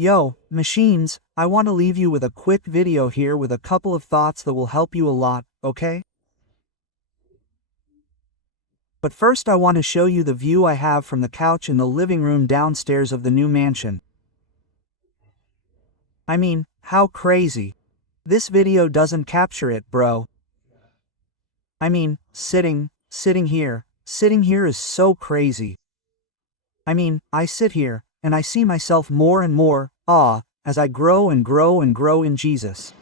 Yo, machines, I want to leave you with a quick video here with a couple of thoughts that will help you a lot, okay? But first I want to show you the view I have from the couch in the living room downstairs of the new mansion. I mean, how crazy. This video doesn't capture it, bro. I mean, sitting here is so crazy. I mean, I sit here, and I see myself more and more, as I grow and grow and grow in Jesus.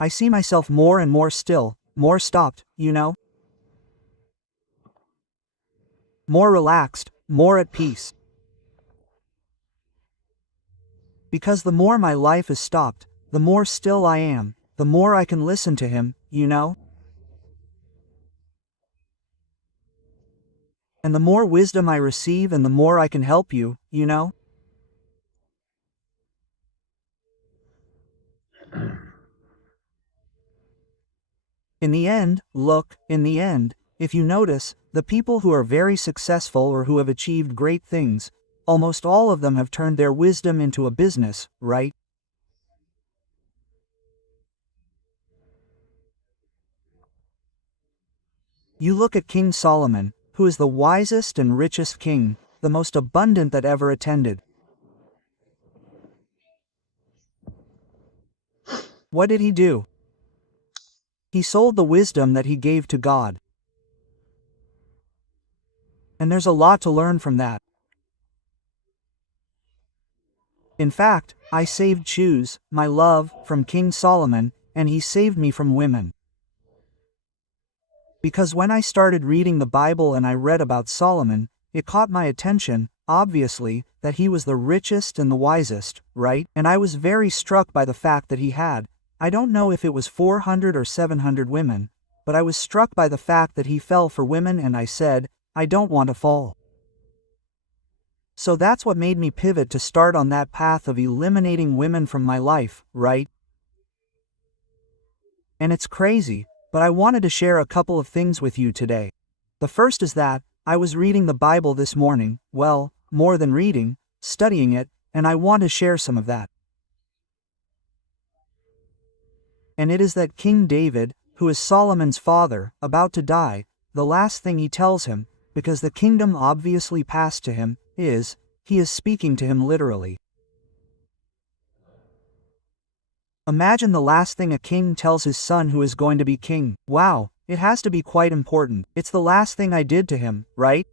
I see myself more and more still, more stopped, you know? More relaxed, more at peace. Because the more my life is stopped, the more still I am, the more I can listen to Him, you know? And the more wisdom I receive and the more I can help you, you know? In the end, if you notice, the people who are very successful or who have achieved great things, almost all of them have turned their wisdom into a business, right? You look at King Solomon, who is the wisest and richest king, the most abundant that ever attended. What did he do? He sold the wisdom that he gave to God. And there's a lot to learn from that. In fact, I saved shoes, my love, from King Solomon, and he saved me from women. Because when I started reading the Bible and I read about Solomon, it caught my attention, obviously, that he was the richest and the wisest, right? And I was very struck by the fact that he had, I don't know if it was 400 or 700 women, but I was struck by the fact that he fell for women and I said, I don't want to fall. So that's what made me pivot to start on that path of eliminating women from my life, right? And it's crazy, but I wanted to share a couple of things with you today. The first is that, I was reading the Bible this morning, well, more than reading, studying it, and I want to share some of that. And it is that King David, who is Solomon's father, about to die, the last thing he tells him, because the kingdom obviously passed to him, is, he is speaking to him literally. Imagine the last thing a king tells his son who is going to be king. Wow, it has to be quite important. It's the last thing I did to him, right?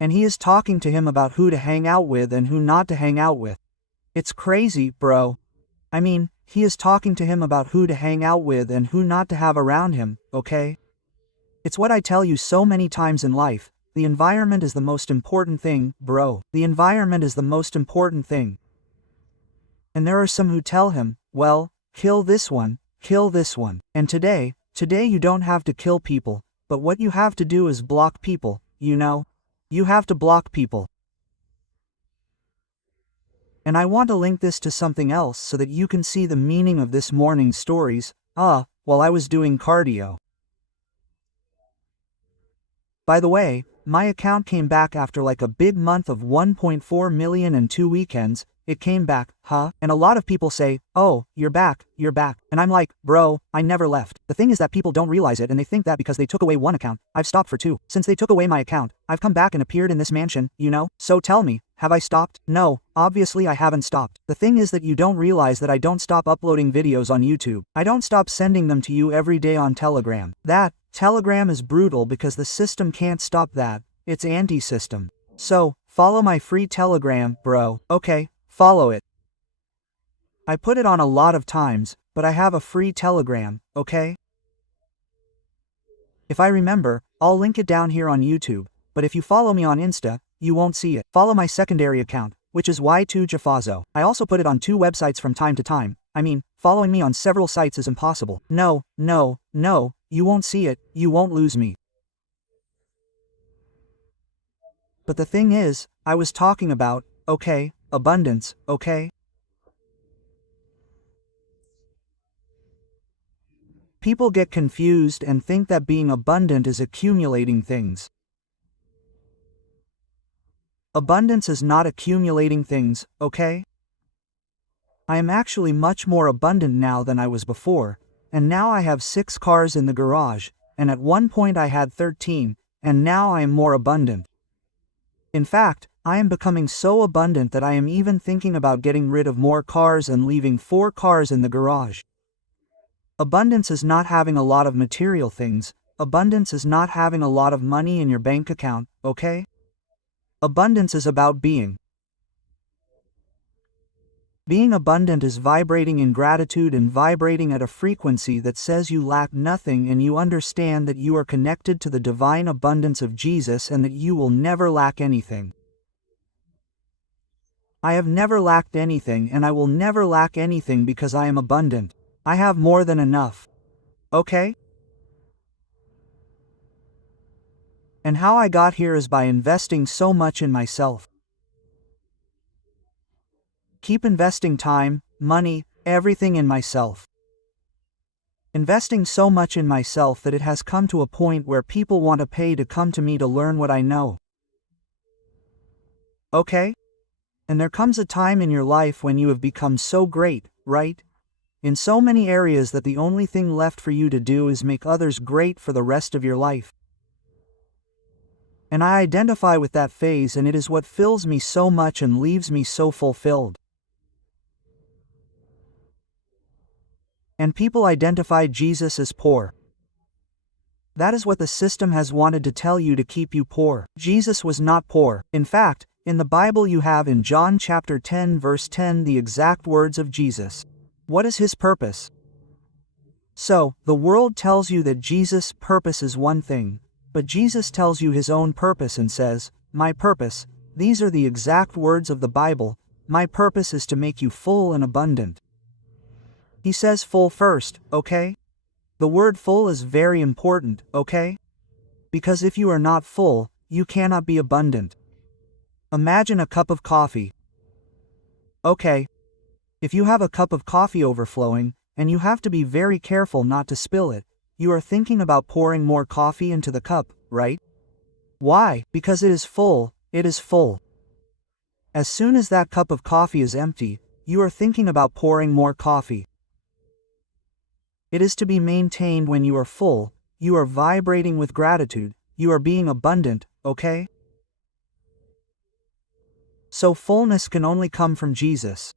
And he is talking to him about who to hang out with and who not to hang out with. It's crazy, bro. I mean, he is talking to him about who to hang out with and who not to have around him, okay? It's what I tell you so many times in life, the environment is the most important thing, bro. The environment is the most important thing. And there are some who tell him, well, kill this one. And today you don't have to kill people, but what you have to do is block people, you know? You have to block people. And I want to link this to something else so that you can see the meaning of this morning's stories, while I was doing cardio. By the way, my account came back after like a big month of 1.4 million and 2 weekends, it came back, And a lot of people say, oh, you're back. And I'm like, bro, I never left. The thing is that people don't realize it and they think that because they took away one account, I've stopped for 2. Since they took away my account, I've come back and appeared in this mansion, you know? So tell me, have I stopped? No, obviously I haven't stopped. The thing is that you don't realize that I don't stop uploading videos on YouTube. I don't stop sending them to you every day on Telegram. Telegram is brutal because the system can't stop that. It's anti-system. So, follow my free Telegram, bro. Okay, follow it. I put it on a lot of times, but I have a free Telegram, okay? If I remember, I'll link it down here on YouTube, but if you follow me on Insta, you won't see it. Follow my secondary account, which is Y2Jafazo. I also put it on 2 websites from time to time. I mean, following me on several sites is impossible. No, you won't see it, you won't lose me. But the thing is, I was talking about, okay, abundance, okay? People get confused and think that being abundant is accumulating things. Abundance is not accumulating things, okay? I am actually much more abundant now than I was before, and now I have 6 cars in the garage, and at one point I had 13, and now I am more abundant. In fact, I am becoming so abundant that I am even thinking about getting rid of more cars and leaving 4 cars in the garage. Abundance is not having a lot of material things. Abundance is not having a lot of money in your bank account, okay? Abundance is about being. Being abundant is vibrating in gratitude and vibrating at a frequency that says you lack nothing, and you understand that you are connected to the divine abundance of Jesus and that you will never lack anything. I have never lacked anything, and I will never lack anything because I am abundant. I have more than enough. Okay? And how I got here is by investing so much in myself. Keep investing time, money, everything in myself. Investing so much in myself that it has come to a point where people want to pay to come to me to learn what I know. Okay? And there comes a time in your life when you have become so great, right? In so many areas that the only thing left for you to do is make others great for the rest of your life. And I identify with that phase, and it is what fills me so much and leaves me so fulfilled. And people identify Jesus as poor. That is what the system has wanted to tell you, to keep you poor. Jesus was not poor. In fact, in the Bible you have in John chapter 10 verse 10 the exact words of Jesus. What is his purpose? So, the world tells you that Jesus' purpose is one thing, but Jesus tells you his own purpose and says, my purpose, these are the exact words of the Bible, my purpose is to make you full and abundant. He says full first, okay? The word full is very important, okay? Because if you are not full, you cannot be abundant. Imagine a cup of coffee. Okay. If you have a cup of coffee overflowing, and you have to be very careful not to spill it, you are thinking about pouring more coffee into the cup, right? Why? Because it is full, it is full. As soon as that cup of coffee is empty, you are thinking about pouring more coffee. It is to be maintained when you are full, you are vibrating with gratitude, you are being abundant, okay? So fullness can only come from Jesus.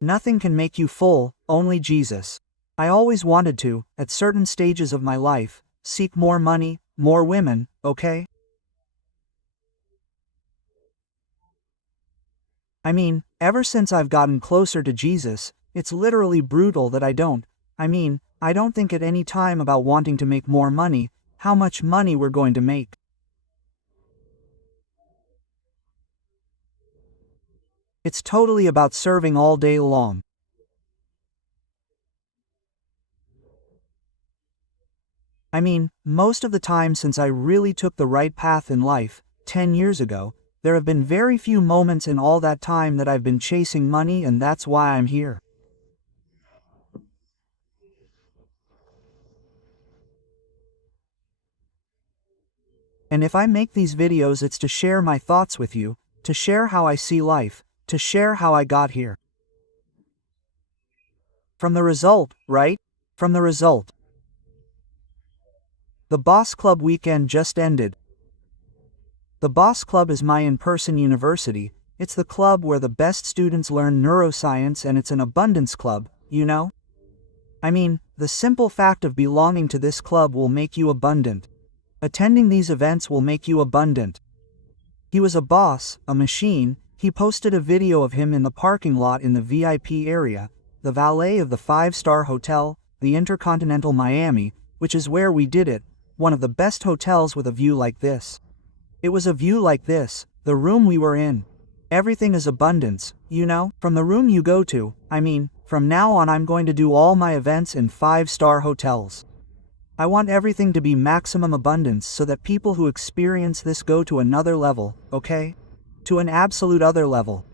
Nothing can make you full, only Jesus. I always wanted to, at certain stages of my life, seek more money, more women, okay? I mean, ever since I've gotten closer to Jesus, it's literally brutal that I don't think at any time about wanting to make more money, how much money we're going to make. It's totally about serving all day long. I mean, most of the time since I really took the right path in life, 10 years ago, there have been very few moments in all that time that I've been chasing money, and that's why I'm here. And if I make these videos, it's to share my thoughts with you, to share how I see life, to share how I got here. From the result, right? From the result. The Boss Club weekend just ended. The Boss Club is my in-person university. It's the club where the best students learn neuroscience, and it's an abundance club, you know? I mean, the simple fact of belonging to this club will make you abundant. Attending these events will make you abundant. He was a boss, a machine. He posted a video of him in the parking lot in the VIP area, the valet of the 5-star hotel, the Intercontinental Miami, which is where we did it, one of the best hotels with a view like this. It was a view like this, the room we were in. Everything is abundance, you know? From the room you go to, from now on I'm going to do all my events in 5-star hotels. I want everything to be maximum abundance so that people who experience this go to another level, okay? To an absolute other level.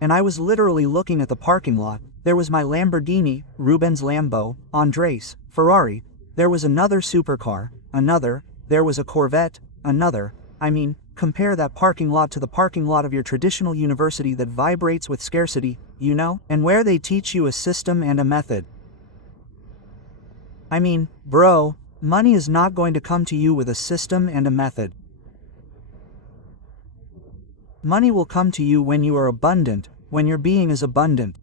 And I was literally looking at the parking lot, There was my Lamborghini, Ruben's Lambo, Andres, Ferrari. There was another supercar, another. There was a Corvette, another. I mean, compare that parking lot to the parking lot of your traditional university that vibrates with scarcity, you know, and where they teach you a system and a method. I mean, bro, money is not going to come to you with a system and a method. Money will come to you when you are abundant, when your being is abundant.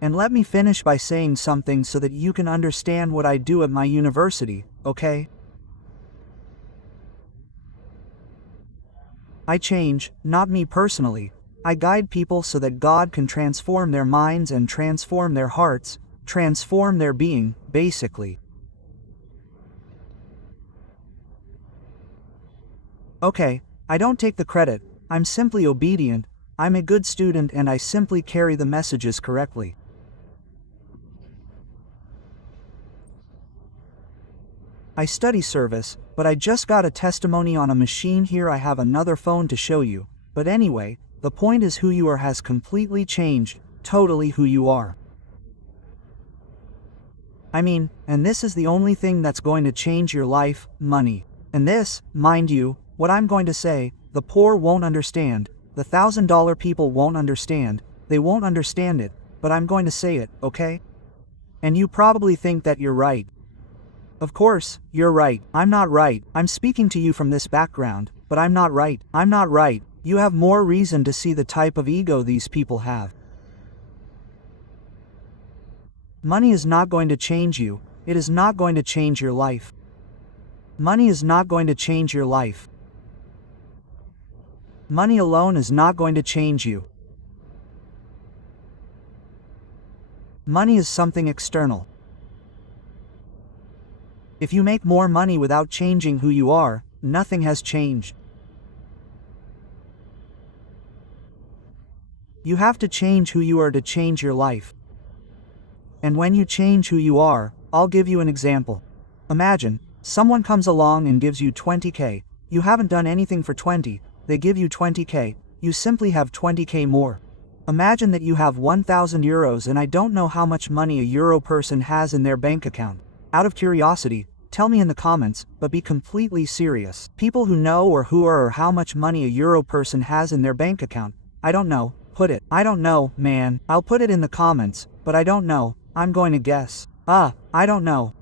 And let me finish by saying something so that you can understand what I do at my university, okay? I change, not me personally. I guide people so that God can transform their minds and transform their hearts, transform their being, basically. Okay, I don't take the credit, I'm simply obedient, I'm a good student and I simply carry the messages correctly. I study service, but I just got a testimony on a machine here. I have another phone to show you, but anyway, the point is who you are has completely changed, totally who you are. I mean, and this is the only thing that's going to change your life, money. And this, mind you, what I'm going to say, the poor won't understand, the $1,000 people won't understand, they won't understand it, but I'm going to say it, okay? And you probably think that you're right. Of course, you're right. I'm not right. I'm speaking to you from this background, but I'm not right. I'm not right. You have more reason to see the type of ego these people have. Money is not going to change you. It is not going to change your life. Money is not going to change your life. Money alone is not going to change you. Money is something external. If you make more money without changing who you are, nothing has changed. You have to change who you are to change your life. And when you change who you are, I'll give you an example. Imagine, someone comes along and gives you 20K. You haven't done anything for 20, they give you 20K, you simply have 20K more. Imagine that you have 1,000 euros and I don't know how much money a euro person has in their bank account. Out of curiosity, tell me in the comments, but be completely serious. People who know or who are or how much money a euro person has in their bank account. I don't know, put it. I don't know, man. I'll put it in the comments, but I don't know. I'm going to guess. I don't know.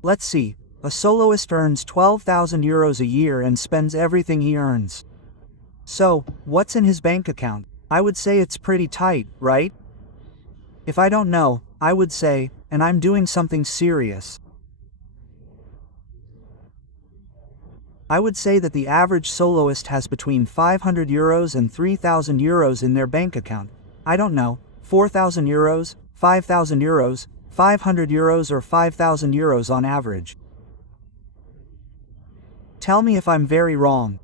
Let's see. A soloist earns 12,000 euros a year and spends everything he earns. So, what's in his bank account? I would say it's pretty tight, right? If I don't know, I would say, and I'm doing something serious. I would say that the average soloist has between 500 euros and 3,000 euros in their bank account. I don't know, 4,000 euros, 5,000 euros, 500 euros or 5,000 euros on average. Tell me if I'm very wrong.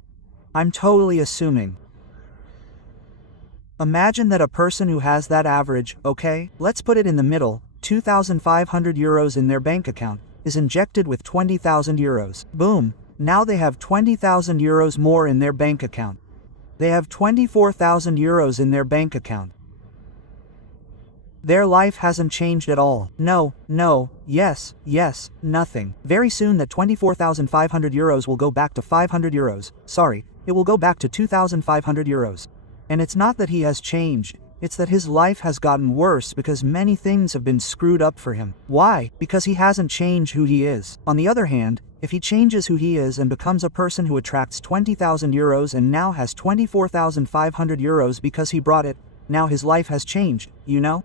I'm totally assuming. Imagine that a person who has that average, okay, let's put it in the middle, 2,500 euros in their bank account, is injected with 20,000 euros. Boom, now they have 20,000 euros more in their bank account. They have 24,000 euros in their bank account. Their life hasn't changed at all. No, yes, nothing. Very soon that 24,500 euros will go back to 500 euros. Sorry, it will go back to 2,500 euros. And it's not that he has changed, it's that his life has gotten worse because many things have been screwed up for him. Why? Because he hasn't changed who he is. On the other hand, if he changes who he is and becomes a person who attracts 20,000 euros and now has 24,500 euros because he brought it, now his life has changed, you know?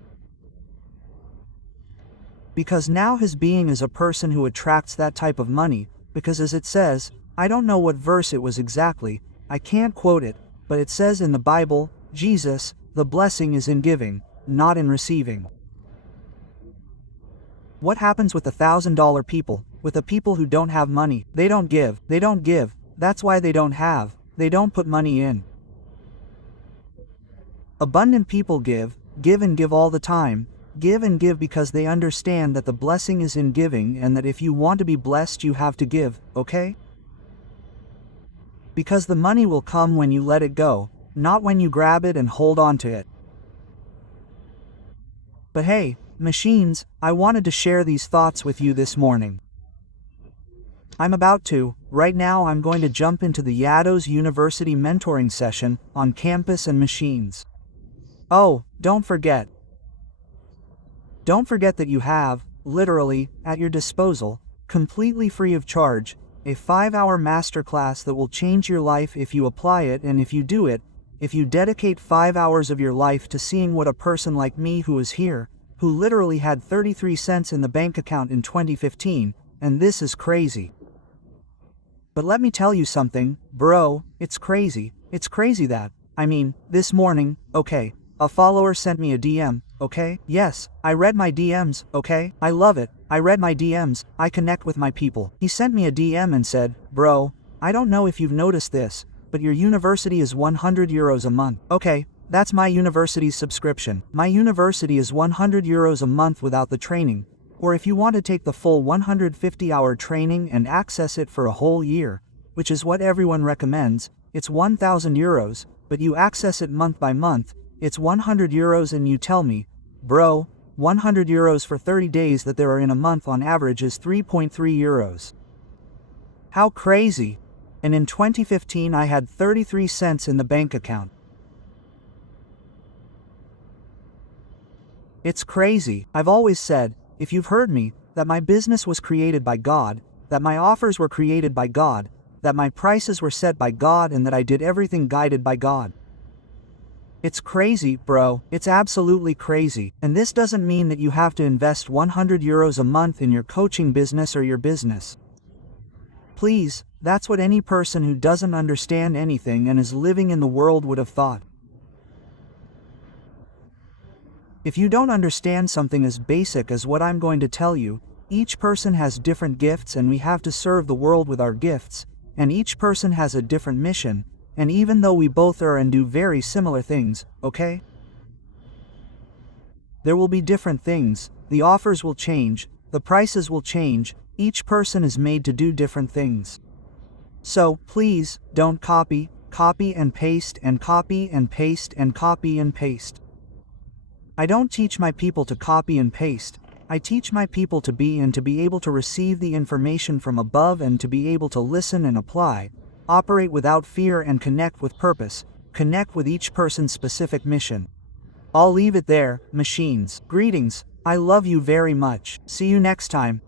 Because now his being is a person who attracts that type of money, because as it says, I don't know what verse it was exactly, I can't quote it, but it says in the Bible, Jesus, the blessing is in giving, not in receiving. What happens with the $1,000 people, with the people who don't have money? They don't give, that's why they don't have, they don't put money in. Abundant people give and give all the time, give and give because they understand that the blessing is in giving and that if you want to be blessed you have to give, okay? Because the money will come when you let it go, not when you grab it and hold on to it. But hey, machines, I wanted to share these thoughts with you this morning. Right now I'm going to jump into the Llados University mentoring session on campus and machines. Oh, don't forget that you have, literally, at your disposal, completely free of charge, a 5-hour masterclass that will change your life if you apply it, and if you do it, if you dedicate 5 hours of your life to seeing what a person like me who is here, who literally had 33 cents in the bank account in 2015, and this is crazy. But let me tell you something, bro, it's crazy that, this morning, okay, a follower sent me a DM, okay? Yes, I read my DMs, okay? I love it, I read my DMs, I connect with my people. He sent me a DM and said, bro, I don't know if you've noticed this, but your university is 100 euros a month. Okay, that's my university's subscription. My university is 100 euros a month without the training. Or if you want to take the full 150-hour training and access it for a whole year, which is what everyone recommends, it's 1,000 euros, but you access it month by month, it's 100 euros and you tell me, bro, 100 euros for 30 days that there are in a month on average is 3.3 euros. How crazy! And in 2015 I had 33 cents in the bank account. It's crazy. I've always said, if you've heard me, that my business was created by God, that my offers were created by God, that my prices were set by God, and that I did everything guided by God. It's crazy, bro, it's absolutely crazy, and this doesn't mean that you have to invest 100 euros a month in your coaching business or your business. Please, that's what any person who doesn't understand anything and is living in the world would have thought. If you don't understand something as basic as what I'm going to tell you, each person has different gifts and we have to serve the world with our gifts, and each person has a different mission, and even though we both are and do very similar things, okay? There will be different things, the offers will change, the prices will change, each person is made to do different things. So, please, don't copy and paste and copy and paste and copy and paste. I don't teach my people to copy and paste, I teach my people to be and to be able to receive the information from above and to be able to listen and apply, operate without fear and connect with purpose, connect with each person's specific mission. I'll leave it there, machines. Greetings, I love you very much. See you next time.